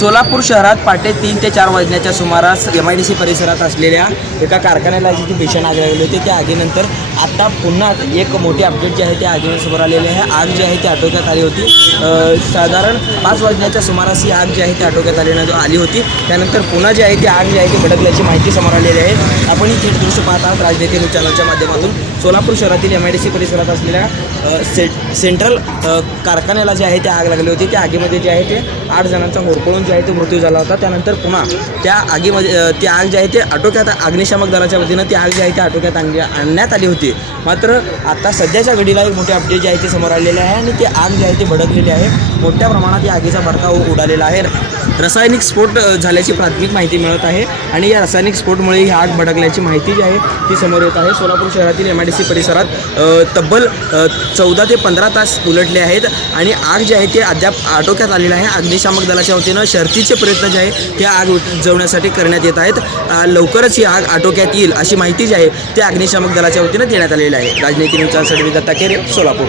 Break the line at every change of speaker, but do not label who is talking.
सोलापूर शहरात पहाटे तीन ते चार वाजण्याच्या सुमारास एम आय डी सी परिसरात असलेल्या एका कारखान्याला जी भीषण आग लागली होती त्या आगीनंतर आता पुन्हा एक मोठी अपडेट जी आहे त्या आगीसमोर आलेली आहे. आग जी आहे ती आटोक्यात आली होती. साधारण पाच वाजण्याच्या सुमारास ही आग जी आहे ती आटोक्यात आली आली होती. त्यानंतर पुन्हा जी आहे ती आग जी आहे ती भडकल्याची माहिती समोर आलेली आहे. आपण ही थेट दृश्य पाहत आहात राजनीती न्यूज चॅनलच्या माध्यमातून. सोलापूर शहरातील एम आय डी सी परिसरात असलेल्या से सेंट्रल कारखान्याला जे आहे ते आग लागली होती. त्या आगीमध्ये जे आहे ते आठ जणांचा होरपळून जे आहे ते मृत्यू झाला होता. त्यानंतर पुन्हा त्या आगीमध्ये ती आग जी आहे ते आटोक्यात अग्निशामक दलाच्या वतीनं ती आग जी आहे ती आटोक्यात आणली आणण्यात आली होती. मात्र आता सध्याच्या घडीला एक मोठी अपडेट जे आहे ते समोर आलेले आहे आणि ती आग जी आहे ती भडकलेली आहे. मोठ्या प्रमाणात या आगीचा भडका उडालेला आहे. रासायनिक स्फोट झाल्याची प्राथमिक माहिती मिळत आहे आणि या रासायनिक स्फोटमुळे ही आग लागल्याची माहिती जी आहे ती समोर येत आहे. सोलापूर शहरातील एम आय डी सी परिसरात तब्बल चौदा ते पंधरा तास उलटले आहेत आणि आग जी आहे ती अद्याप आटोक्यात आलेली आहे. अग्निशामक दलाच्या वतीनं शर्थीचे प्रयत्न जे आहे ते आग विझवण्यासाठी करण्यात येत आहेत. लवकरच ही आग आटोक्यात येईल अशी माहिती जी आहे ते अग्निशामक दलाच्या वतीनं देण्यात आलेली आहे. राजनीती न्यूजसाठी दत्ता केरे सोलापूर.